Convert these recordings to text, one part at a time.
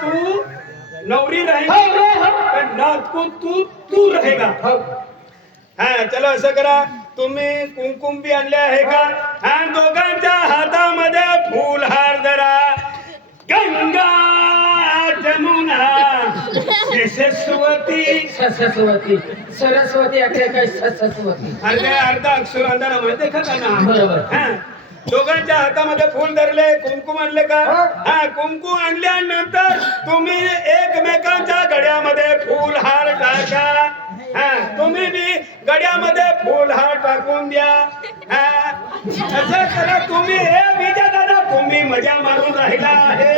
तू नवरी रहेगी पण रात को तू रहेगा. हा चलो असं करा, तुम्ही कुंकुम बी आणले आहे का? हा दोघांच्या हातामध्ये फुलहार धरा. गंगा जमुना सरस्वती सरस्वती अकडे काय सरस्वती अर्धा अक्षर अंधारा माहिती का ना? बरोबर. हा दोघांच्या हातामध्ये फुल धरले, कुंकुम आणले का? हा कुंकुम आणल्यानंतर तुम्ही एकमेकांच्या गड्यामध्ये फुलहार टाका. हा तुम्ही बी गड्यामध्ये फुलहार टाकून द्या. हा असं करा तुम्ही. हे विजय दादा तुम्ही मजा मारून राहिला आहे,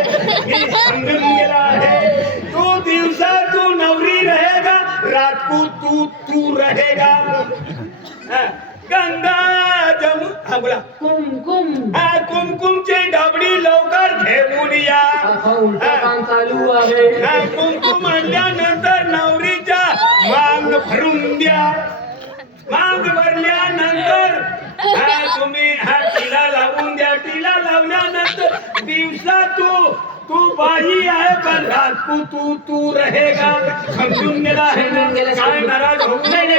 मी समजून गेला आहे. तू दिवसा तू नवरी रहेगा, रात को तू रहेगा. हा गंगा जमुना बोला कुमकुम कुमकुमची डबडी लवकर घेऊन या. काम चालू आहे. कुमकुम आणल्यानंतर नवरीच्या मांग भरून द्या. मांग भरल्यानंतर तुम्ही टिला लावून द्या. टिला लावल्यानंतर दिवसा तू बाई आहे पण रात को तू रहेगा. समजून गेला आहे ना? काय नाराज होऊ नये.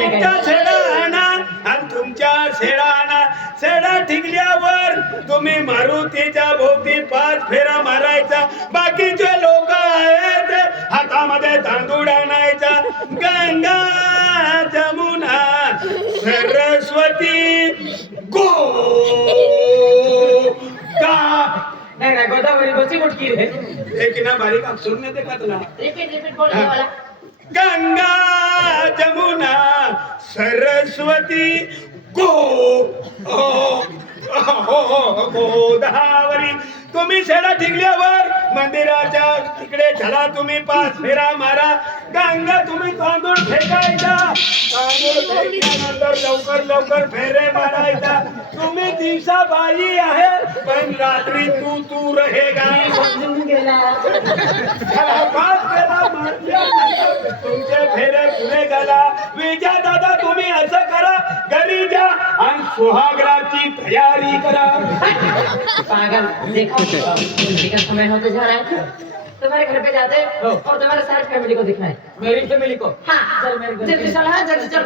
तुमच्या छेडा आणा आणि तुमच्या छेडा आणा. छेडा ठिकल्यावर तुम्ही मारुतीच्या भोवती 5 फेरा मारायचा. बाकीचे लोक आहेत हातामध्ये तांदूळ आणायचा. गंगा जमुना सरस्वती गोदा. नाही गोदावरी बची मोठी रे. एक ना बारीक अक्षर नाही देखा तुला. रिपीट बोल मला. गंगा जमुना सरस्वती गोदावरी. तुम्ही शेडा टिकल्यावर मंदिराच्या तिकडे चला. तुम्ही 5 फेरा मारा. गंगा तुम्ही तांदूळ फेकायचा. तांदूळ फेकल्यानंतर लवकर फेरे मारायचा. तुम्ही दिवसा बाई आहे पण रात्री तू रहेगा. चला 5 फेरा मारल्यानंतर तुमचे फेरे पुढे गेला. विजय दादा तुम्ही असं करा, घरी जा आणि सुहागराची तयारी करा. पागल देखो का समय होते जा रहा है. तुम्हारे घर पे जाते और तुम्हारे सारी फैमिली को दिखना है. मेरी फैमिली को? हाँ चल मेरे जल्दी चल. हाँ जल्दी चल.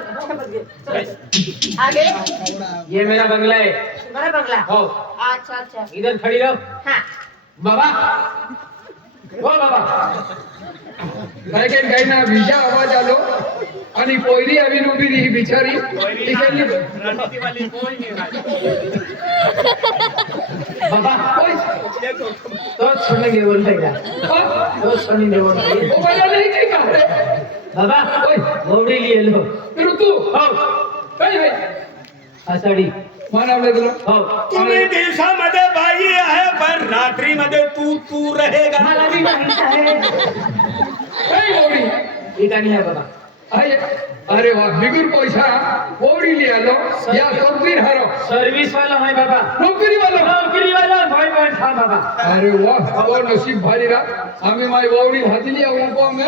आगे ये मेरा बंगला है. तुम्हारा बंगला? हो. अच्छा इधर खड़ी रहो. हाँ बाबा हो बाबा. काही ना विजा आवाज आलो आणि पहिली आम्ही उभी ही बिचारी बाबा तो छोड़ने के बोल रहा है. तो छोड़ने के बोल रहा है. बाबा मोड़ी लिए लो. तू हो काय आहे आषाढी मानावलं तुला. हो. तुम्ही दिवसामध्ये बाई आहे पण रात्रीमध्ये तू रहेगा. मला भी माहित आहे. काय ओढी ठिकाणी आहे बाबा. अरे वा बिगुर पैसा ओढी लिहालो या कंपनी हारो. सर्विस वाला है बाबा. नोकरी वाला भाई बहन था बाबा. अरे वाह और नसीब भारी रा. आम्ही माय वावडी हाती लिया उनको आम्ही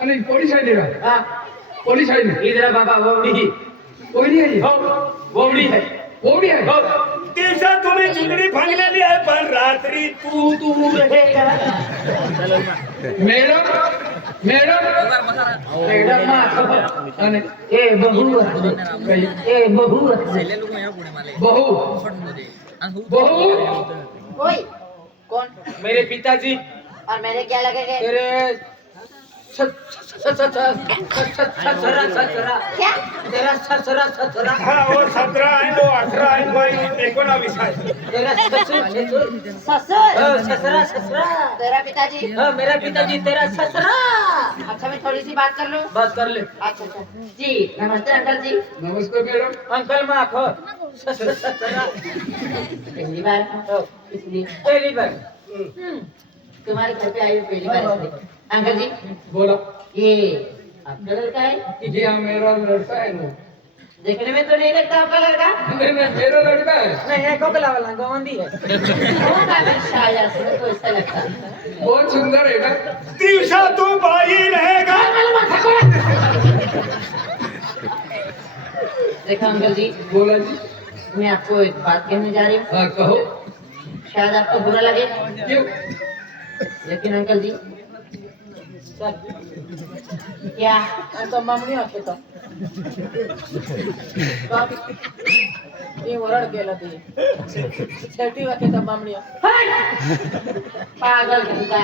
आणि पोलीस आहे रा. हाँ पोलीस आहे इधर बाबा वोड़ी. ओढी आहे. हो वोड़ी है. ओढी आहे. हो दिवसा तुम्ही चिंगडी फांगलेली आहे पण रात्री तू रहेगा. मॅडम मैडम आणि ए बहू बहू ओए कौन? मेरे पिताजी और मैंने क्या लगेगा? तेरे ससरा क्या? तेरा ससरा हा वो 17 आहे वो 18 आहे वो 19 आहे. तेरा ससुर ससुर? ससरा तेरा पिताजी? हाँ मेरा पिताजी तेरा ससरा. अच्छा मैं थोड़ी सी बात कर लूं. बात कर ले. अच्छा जी नमस्ते अंकल जी. नमस्कार मॅडम. अंकल माँ खो ससरा पहली बार इसलिए पहली बार. तुम्हारे घर पे आई हूँ पहली बार इसलिए. अंकल जी बोला. ये आपका लड़का है? जी हाँ मेरा लड़का है ना. देखने में तो नहीं लगता आपका लड़का. नहीं मेरा लड़का है. नहीं है कोकला वाला गवंडी है. होगा मैं शायद मेरे को ऐसा लगता है. बहुत सुंदर है ना. दिवसा तू बाई रहेगा. देखो अंकल जी बोला जी. मैं आपको एक बात कहने जा रही हूँ, हाँ कहो शायद आपको बुरा लगे, क्यों लेकिन अंकल जी क्या तो मम्मी होते तो ये वरड केलं ती शेवटी वाके तो मम्मी पागल कहीं का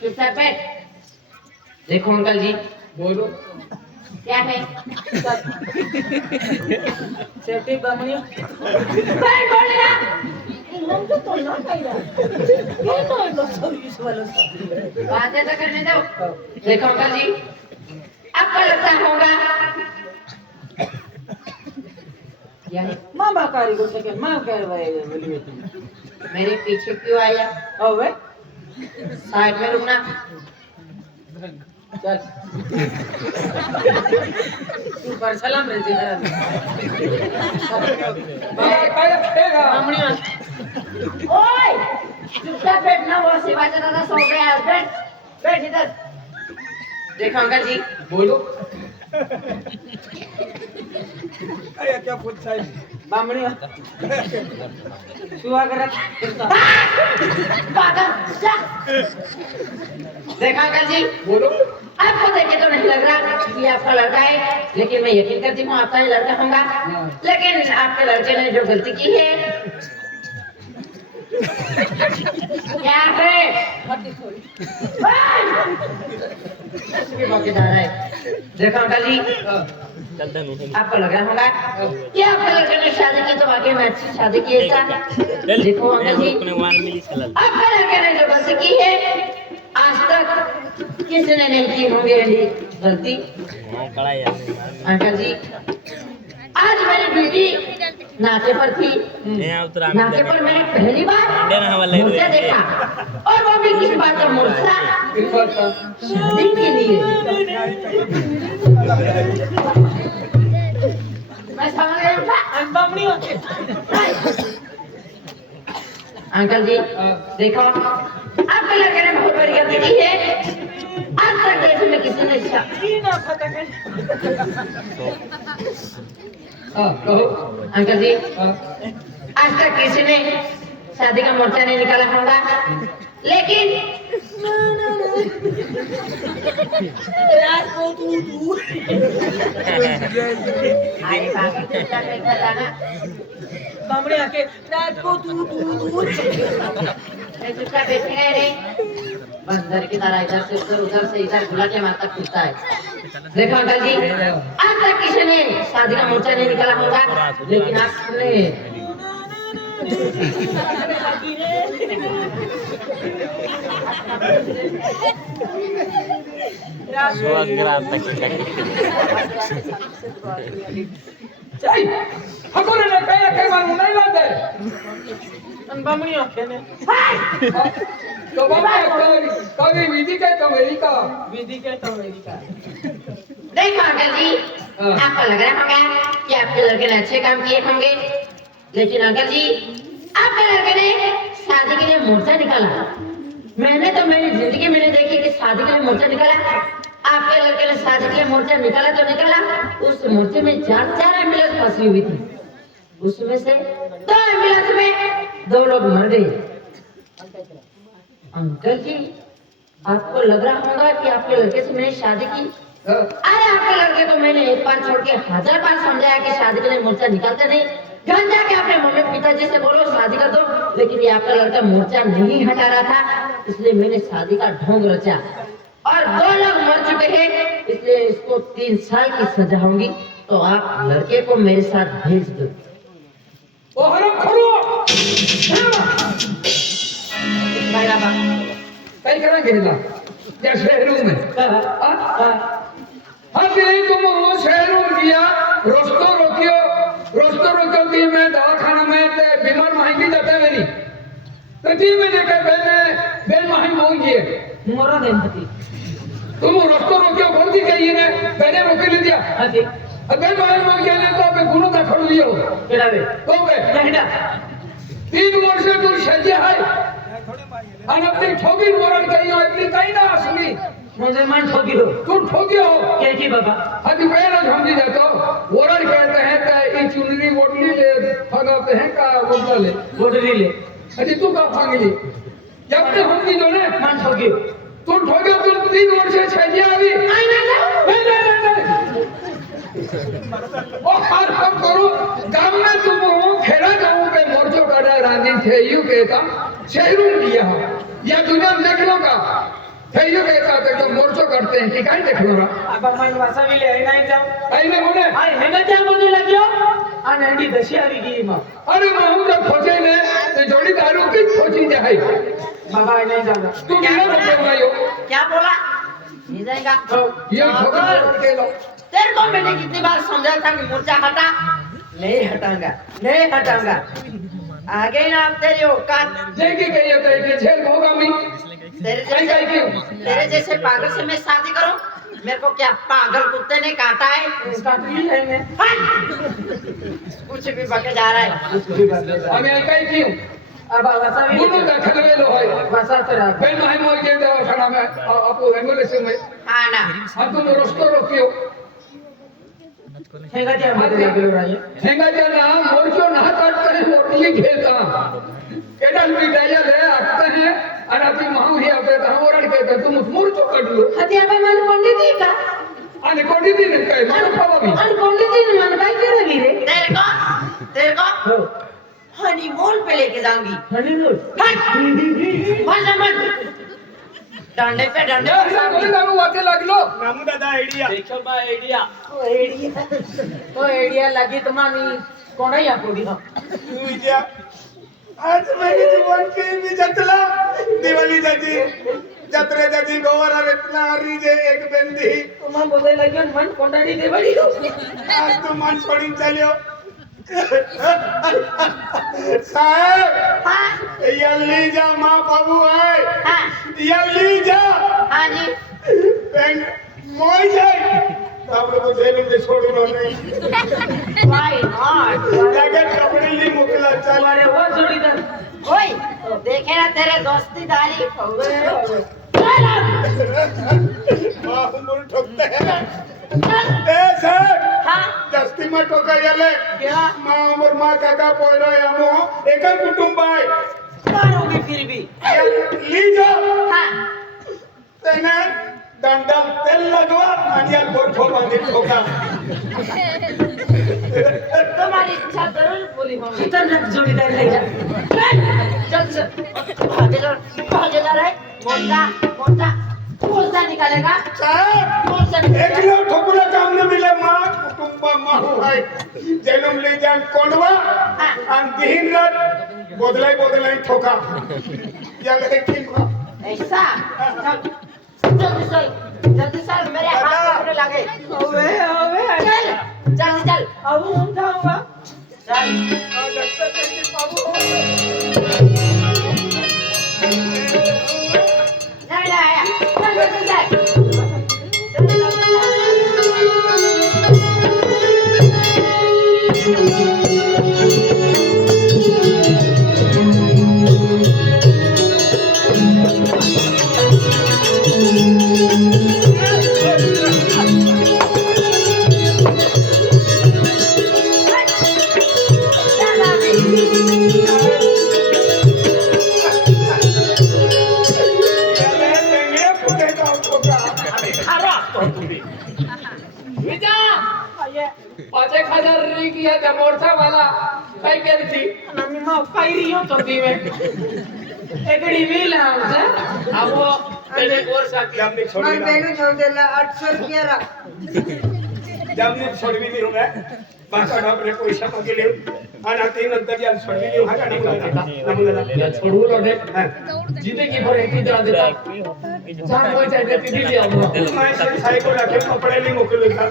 चुपचाप बैठ। देखो अंकल जी बोलो क्या है, शेवटी मम्मी बैठ बोलेगा। नंतर तो ना कायदा ये तो लो सर्विस वाला बातें तो करने दो। देखो अंकल जी आपको लगता होगा यानी माँ बाकारी को सके माँ कह रहे बोलिए मेरे पीछे क्यों आया, ओवे साइड में रुकना। चल तू पर सलाम रे जरा मम्मी ओए चुपचाप बैठना, वो शिवाजी दादा सो गया है, बैठ बैठ इधर। देखो अंकल जी बोलो बामणी सुहा करत पागल जा। देखो अंकल जी बोलो आपको देख के तो नहीं लग रहा कि आपका लड़का है, लेकिन मैं यकीन करती हूँ आपका ही लड़का होगा। लेकिन आपके लड़के ने जो गलती की है क्या है, बाकीदार है। देखो अंकल जी आपको लग रहा होगा कि आपके लड़के ने शादी की तो वाकई में अच्छी शादी की है ऐसा। देखो अंकल जी आपके लड़के ने जो गलती की है आज तक किसी ने नहीं की होंगे ये गलती। अंकल जी आज मेरी बेटी नाचे पर थी, नाचे पर मैंने पहली बार मूर्छा देखा, और वो भी किस बात का मूर्छा, शादी के लिए। मैं समझ गई था। बामणी होते अंकल जी देखो आपके लड़के ने बहुत बड़ी गलती की है, आज तक देश में किसी ने की ना पता कर हाँ कहो अंकल जी हाँ आज तक किसी ने शादी का मोर्चा नहीं निकाला होगा, लेकिन रात को तू आगे बाकी चर्चा नहीं कर जाना। बामणी आके रात को तू मैं चुपचाप बैठे गए रे, बंदर की तरह उधर से इधर गुला के मारता फिरता है। देखो अंकल जी आज तक किसी ने शादी का मोर्चा नहीं निकाला होगा, लेकिन आपने हकोरे ने कई बार नहीं लाते बामणी आके ने तो बाबा कभी विधि के तो मेरी का विधि के तो मेरी का देखो अंकल जी आपको लग रहा होगा कि आपके लड़के ने अच्छे काम किए होंगे, लेकिन अंकल जी आपके लड़के ने शादी के लिए मोर्चा निकाला। मैंने तो मेरी जिंदगी में नहीं देखी कि शादी के लिए मोर्चा निकाला। आपके लड़के ने शादी के लिए मोर्चा निकाला तो निकाला, उस मोर्चे में 4 एम्बुलेंस फंसी हुई थी, उसमें से 2 एम्बुलेंस में 2 लोग मर गए। अंकल जी आपको लग रहा होगा कि आपके लड़के से मैंने शादी की। अरे आपके लड़के को मैंने एक बार छोड़ के 1000 बार समझाया कि शादी के लिए मोर्चा निकालते नहीं, घर जाके अपने मम्मी पिताजी से बोलो शादी कर दो, लेकिन ये आपका लड़का मोर्चा नहीं हटा रहा था, इसलिए मैंने शादी का ढोंग रचा और 2 लोग मर चुके हैं, इसलिए इसको 3 साल की सजा होगी। तो आप लड़के को मेरे साथ भेज दो। ओ हरम खरो कई करेंगे ना या शहरों में अभी तुम वो शहरों में गया रोस्तो रोकियो कि मैं दवाखाना में ते बीमार महंगी जाता है मेरी तो ती में देखे बेन महंगी पहुंच गई मोरा देमती तुम रोस्तो रोकियो बोलती कही ने पहले रोके ले दिया अजी अगर महंगी मांग गया तो पे गुनो का खड़ लियो केडावे तो पे कहडा 3 वर्ष तू सजे है અને આપણી ઠોગી મોરણ કરી એટલી કઈ ના असली मुझे मन ठोकी हो तू ठोकियो हो क्या की बाबा अभी पहले समझी जातो वरण कहते हैं कि ये चुनरी बोटली ले फगाते हैं का बोतला ले बोटली ले अजी तू का फांगली जब ते हमकी जो ने मन ठोकी हो तू ठोकियो तू 3 वर्ष छजिया अभी नहीं ओ हर कब करो गांव में तुम खेड़ा जाऊं के मोर्चो काटा रांधी थे यू कहता शहरों किया या दुनिया में देख लो का थे यू कहता तो मोर्चो करते हैं कि काहे देख लो अब मन वासा भी ले नहीं जाओ आई ने बोले हाय हेने क्या बोलने लगियो आ नंडी दशी આવી ગઈ માં अरे महू जब खोजे ने तो जोड़ी दारू की खोजी जाए बाबा नहीं जाऊंगा तू क्या बोल रहा हो क्या बोला नहीं जाएगा ये ठोकर के लो तेरे को मैंने कितनी बार समझाया था कि मोर्चा हटा नहीं हटाऊंगा आगे ना आप तेरी औकात जेकी कही है कि झेल होगा मैं तेरे जैसे पागल से मैं शादी करूं मेरे को क्या पागल कुत्ते ने काटा है कुछ भी बके जा रहा है हमें कहीं क्यों अब वैसा भी मुन्नू का खलवे लो है वैसा तो रहा बेन माही मोई के दवा खाना में आपको एम्बुलेंस में हाँ ना हम तुम रोस्टो रोकियो हेगा जी हम लगे हो रहा है हेंगा जाना मोर्चो ना काट कर रोटी घेता केडा लुई डाया ले आते हैं अनाती महू ही आते तो हम ओरड के तुम मोर्चो काट लो हती अब मन पंडित जी का आने कोडी दिन कहे मन पावा भी मन पंडित जी मन भाई के रवि रे तेरे को हनीमून पे लेके जाऊंगी हनीमून मन डांडे पे डांडे बोले दारू वाते लागलो नामू दादा आइडिया देखो बा आइडिया तो आइडिया लगी तुम्हारी कोण ही आपोगी हम तू विजया आज मेरी जीवन की भी जतला दिवाली जाती जत्रे जाती गोवरा रत्ना हरी जे एक बंदी तुम्हां बोले लगे मन कोंडाडी दे बड़ी आज तू मन छोड़ी चलियो साहब हां यल्ली जा मां बाबू है हां यल्ली जा हां जी पेन मोई जाए आप लोग जेल में छोड़ो नहीं व्हाई नॉट लगे कपड़े ली मुकला चल अरे वो जोड़ीदार ओए देखे ना तेरे दोस्तीदारी मां मुर ठोकते हैं ए सर हां दस्ती में टोका याले क्या मां और मां काका पोयरो यामो एक कुटुंब है मारोगे फिर भी ली जा हां तेने दंडम तेल लगवा अनिया गोठो बांधी ठोका तुम्हारी इच्छा जरूर पूरी होगी खतरनाक जोड़ीदार है चल भागे जा रहा है मोर्चा निकालेगा साहब एक लो ठोकुला काम न मिले मां कुटुंब माहू है जन्म ले जान कोंडवा अन दिन रात बदलाई ठोका याले की ऐसा जल्दी चल मेरे हाथ पकड़ने लगे ओवे चल अब हम जाऊंगा चल नहीं आया चल मोर्चा वाला कई करी थी नमी मां फायरी हो तो दी में एकड़ी व्हील है हमसे अब वो पहले और साथी हमने छोड़ी मैं बेगू छोड़ देला 800 रुपया रख जमने छोड़ी भी मैं बाका डाबरे पैसा मागे ले आणि तीन नंतर या छोड़ी ले हा गाडी या छोड़ू लगे जीते की भर एक ही तरह देता जान कोई चाहिए ती दिली आओ मैं साई को रखे कपड़े ले मोकले था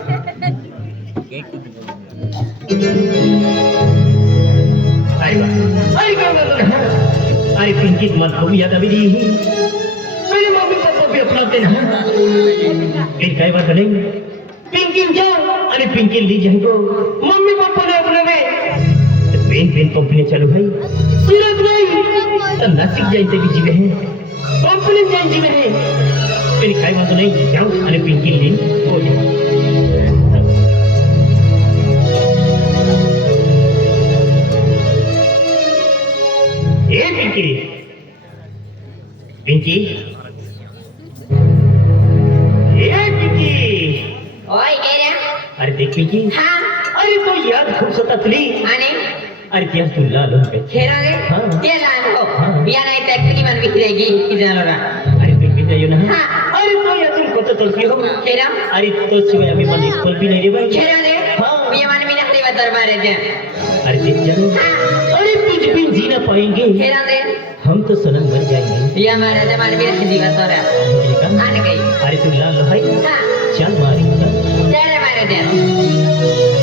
अरे पिंकी मत हो याद अभी नहीं मेरे मम्मी पापा भी अपनाते ना एक काय बात नहीं पिंकी जाओ अरे पिंकी ली जाएगो मम्मी पापा ने अपने में पेन कंपनी चालू भाई सूरत नहीं तो नासिक जाते भी जीवे हैं कंपनी जाए जीवे हैं પેલી કાંઈ વાંધો નહીં જાઓ અને પિંકી લઈને બોલો એ પિંકી પિંકી એ પિંકી ओय केऱ्या अरे देख पिंकी हा अरे तो याद खूप सतत तुली आणि अरे त्याच तुला आलो काय खेळा रे हा. ते लहान हो हा. बिया नाही टॅक्सी मान विकरेगी की जाणार अरे पिंकी जायो ना हा. अरे तो यातून कोत तलकी हो खेळा अरे तो शिवाय आम्ही मला एक पल भी नाही रे भाई खेळा रे हा. बिया मान मी नाही दरबार आहे अरे देख जानो अरे तुझ बिन जी ना पाएंगे खेळा रे हम तो सनम मर जाएंगे बिया मारे मान बिया जीवा तोरा ठीक है? आणि काही अरे तू ला लो भाई हा चल मारी त्यारे मारे द्या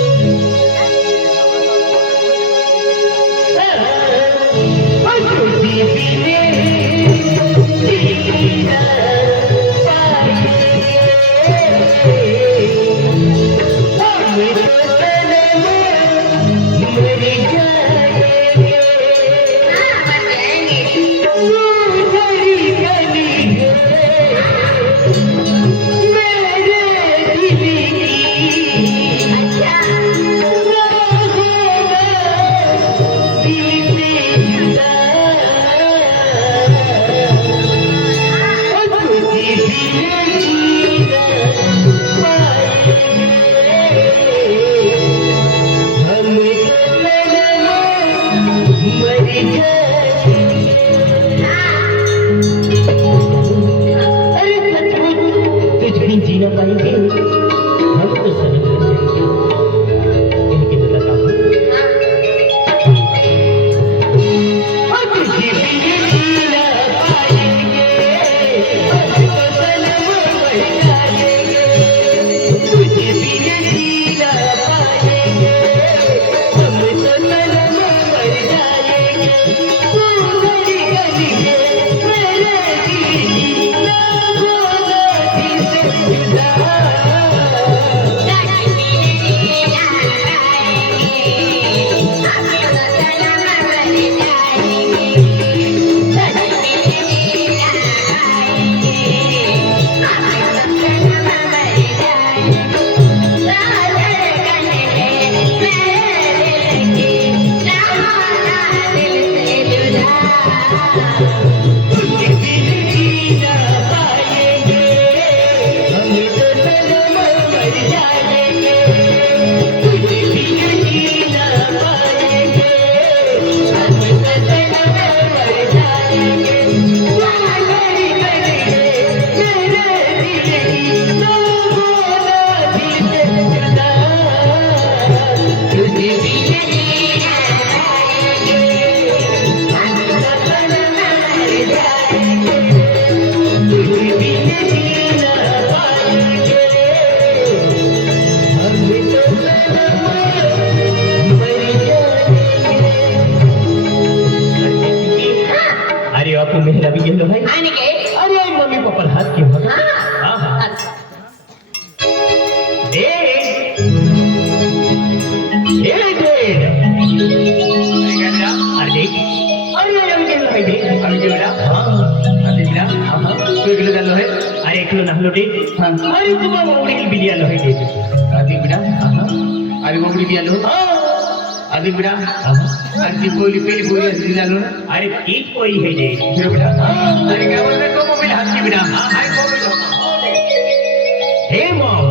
मेहरा भी गेलो भाई आणि काय अरे आई मम्मी पप्पा हात घेऊन हा हां हां ए अरे आम्ही गेलो भाई दे आम्ही गेलो ना हां अरे ना हां तू गेलो झालो आहे अरे एकलो नहलो दे हां अरे तुम्हा मोडी बिली आलो आहे दे आधी बिडा हां अरे मोडी बिली आलो हां आधी बिडा हां अरे ती बोली पेली बोली दिली आलो अरे तीच कोई है दे बिडा अरे काय बोलते तो मोबाईल हात की बिडा हां हाय मोबाईल हे मॉम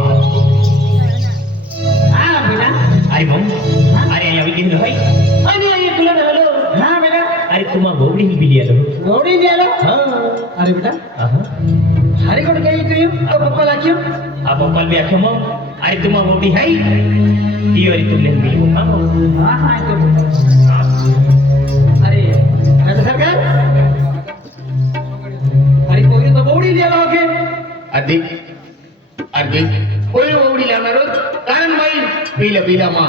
हां बिडा अरे मॉम अरे आम्ही गेलो भाई अरे आई तुला नहलो हां बेटा अरे तुम्हा मोडी बिली आलो मोडी गेलो हां अरे बेटा हां हरी कोण काही तू तो पप्पा लाख्यो आप पप्पा भी आखे मॉम अरे तुम्हा मोडी है ती वाली तुमने बिली हां हां हां तो अरे आता सरकार अरे कोणी तो मोडी गेलो ओके अरे अरे कोई ओवडी लावणार कारण माई बिला मा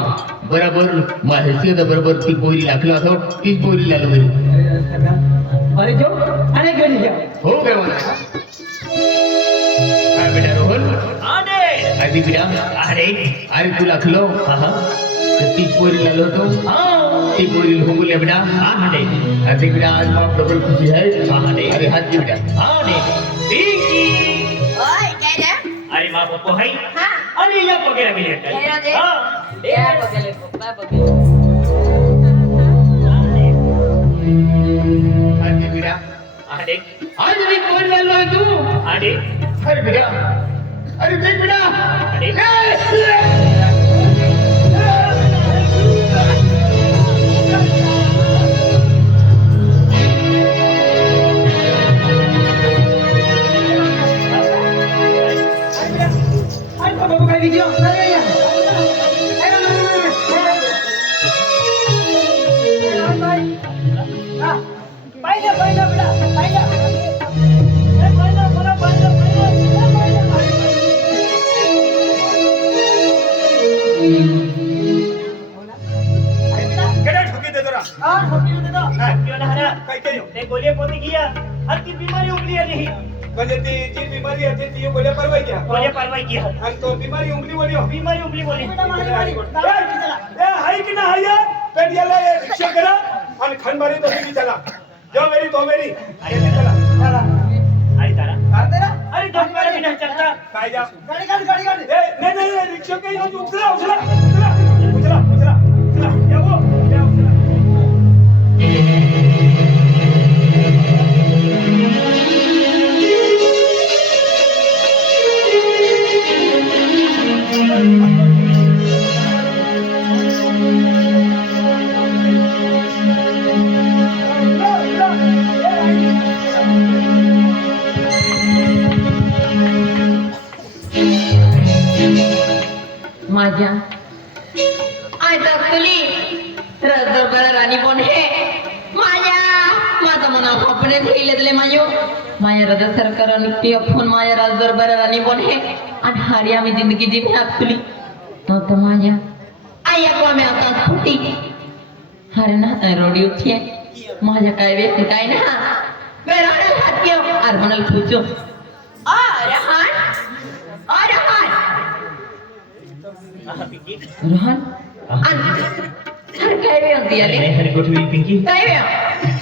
बरोबर मा हैसियत बरोबर ती पोरी लागला होतो तीच पोरी लागलो अरे सरकार अरे जो अरे घरी जा हो काय म्हणा काय बेटा रोहन अरे अरे बेटा अरे अरे तू लागलो हा तीच पोरी लागलो होतो ती पोरी होंगुल्या बेटा अरे बेटा आज बाप डबल खुशी है अरे हाथ की बेटा पिंकी काय रे अरे मा पप्पा है हा अरे या वगैरह भी लेकर हेरा दे हाँ क्या बगले पप्पा बगले अरे बेटा अरे आज भी कौन बोल रहा है तू अरे अरे बेटा अरे देख बेटा अरे बाबू काय वीडियो केडा ठोकी दे जरा क्यों ना हरा काय केलं ते गोलियां पोती किया हर की बीमारी उंगली आली म्हणजे ती जी बिमारी आहे ती गोळ्या परवाई घ्या गोलियां परवाई किया आणि तो बिमारी उंगली वळी हो बीमारी उंगली बोली ए हाय की ना हाय पेट याला रिक्षा करा आणि खंडबारी तो तुम्ही चला जो मेरी तो मेरी अरे चला अरे तारा अरे डॉक्टर भी नहीं चलता काय जा ए नाही रिक्षा काही उचला उचला या वो या उचला माझ्या आता खुली दरबार राणी कोण हे माझं मना अपने धैले माझ्यो माझ्या हृदय सरकार नित्य फोन माझ्या राज दरबार राणी कोण हे आणि हारी आम्ही जिंदगी जीने आखली तो माझ्या आई को आम्ही आता फुटी हरे ना रोडी उठिए माझ्या काय वेळ काय ना मेरा हात क्यों और मनल पूछो रोहन सर काय वेळ होती आली नहीं हरी गोठवी पिंकी काय वेळ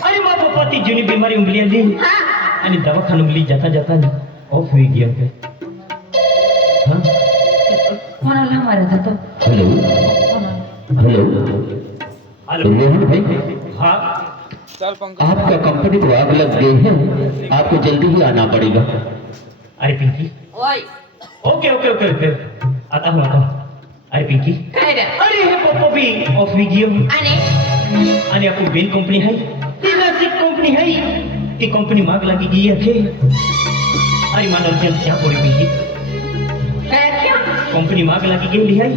अरे मा पप्पा ती जुनी बीमारी उंगली आली हा आणि दवाखाना उंगली जाता जाता ऑफ हुई गया पे हाँ कोणाला मारत होतो हेलो हेलो हेलो रोहन भाई हाँ आपका कंपनी को आग लग गई है आपको जल्दी ही आना पड़ेगा अरे पिंकी ओय ओके ओके ओके ओके आता हूँ अरे पिंकी काय रे अरे हे पप्पा भी ऑफ हुई गया आणि आपकी बेन कंपनी है ती नासिक कंपनी है ती कंपनी माग लगी गई है अरे मान अर्जेंट क्या पड़ी पिंकी काय क्या कंपनी माग लगी गई है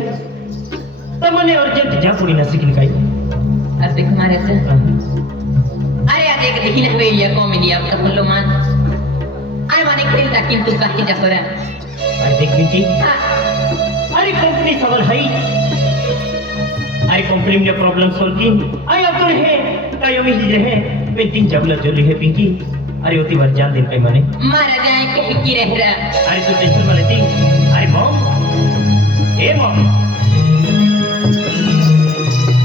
तो मैंने अर्जेंट जा पड़ी नासिक निकाई अरे देख मारे से अरे आज एक देखी ना ये कॉमेडी आपका बोलो मान अरे माने खेलता किंतु काही जा करा अरे देख पिंकी अरे कंपनी सवाल है अरे कंपनी में प्रॉब्लम सॉल्व की अरे अपन है कायो में ही है पेंटिंग जबला जोली है पिंकी अरे होती बार जान दिन पे माने मारा जाए के की रह रहा अरे तू टेंशन मत लेती अरे मॉम ए मॉम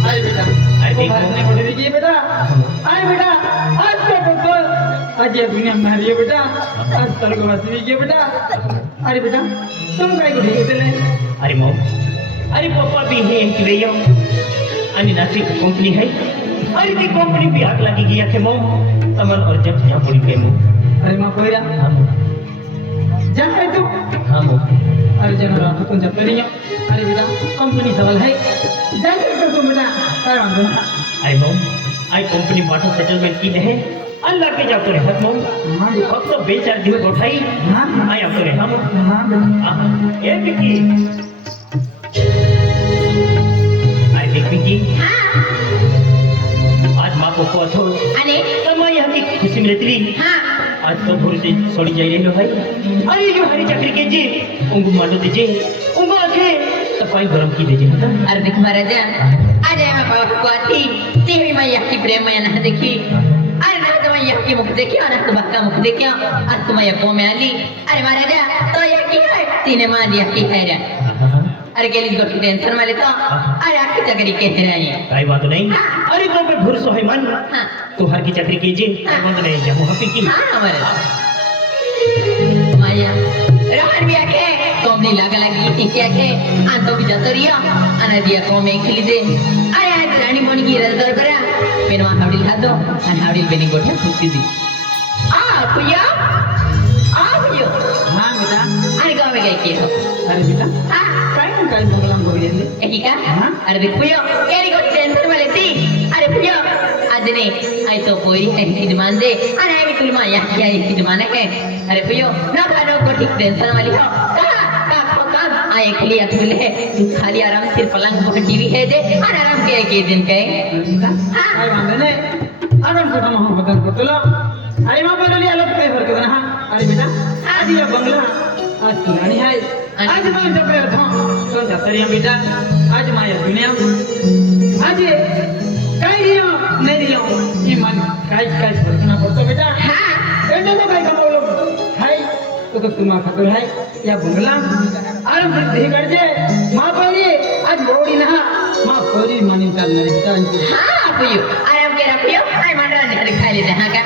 अरे बेटा अरे देख मारने पड़े देखिए बेटा अरे बेटा आज का पप्पा आज ये दुनिया में मारिए बेटा आज तल को वासी देखिए बेटा अरे बेटा तुम काय को ठीक है अरे मॉम अरे पापा भी है कि वे यो आणि नासिक कंपनी है अरे ती कंपनी भी आग लगी गई है मॉम तमन और जब यहाँ पड़ी पे मॉम अरे मां कोईरा हाँ मॉम जान है तू हाँ मॉम अरे जरा तुम जब नहीं अरे बेटा कंपनी सवाल है जान कर तुम बेटा काय मांगो अरे mom I company water settlement की है अल्लाह के जाकर है मॉम हां फक्त बेचार दिन उठाई हां आई आपको रे हम हां ए बिकी आई बिकी जी आज माँ को थो आणि समय यहाँ की खुशी में रहती हां आज तो भोर से छोड़ी जाई रही भाई अरे जो हरी चक्री के जी उंगू मांडो दीजिए उंगू आके तो पाई गरम की दीजिए अरे देख मारा जा अरे मैं बाप को आती तेरी मैया की प्रेम मैया ना देखी अरे ना तो मैया की मुख देखी और ना तो बक्का मुख देखी आज तो मैया को में आली अरे मारा जा तो ये की है तीने मां दिया की है रे अरे गेली गोटी टेंशन में लेता अरे आपकी चक्री के है ये काई बात नहीं अरे तो मैं भूर सो है मन हां तो हर की चक्री कीजिए मन नहीं जाऊँ हम की हां हमारे माया Rohan biar ke, kau ni lagi tiket ke, anto bisa teriak, anak dia kau mengkili deh. Ayah itu rani moni kira ter kera, penwa hawdil hado, an hawdil beni gotha kusi di. Puya, puya. हाँ बेटा Ani kau megai kira. अरे बेटा Ah, काय काय मंगलम को बिरंदे Eka, ada di puyo, ini kau tension maleti, ada puyo, ada ni, itu koi, ini mande, ada ini tu lima ya, ya ini mana ke, ada puyo, nak ada kau tik tension mali ho, kah, ayah kali aku le, खाली आराम से पलंग पर TV है दे, आराम के दिन के, काय वांदे ने आराम से हम बदन को तुला अरे मां बदली अलग पे फरक ना हाँ अरे बेटा आज ये बंगला आज पुरानी है आज मैं जब पे था तो जातरिया बेटा आज माया दुनिया आज ये काय दिया नहीं दिया ये मन काय काय फरक ना पड़ता बेटा ये तो काय का बोलो है तो तुम्हारा खतर है या बंगला आराम से दी कर जे मां पड़ी आज बोड़ी ना मां पड़ी मानी चल नहीं बेटा हाँ पुयो, आराम के रखियो, आई मांडा नहीं खाई लेते हाँ का,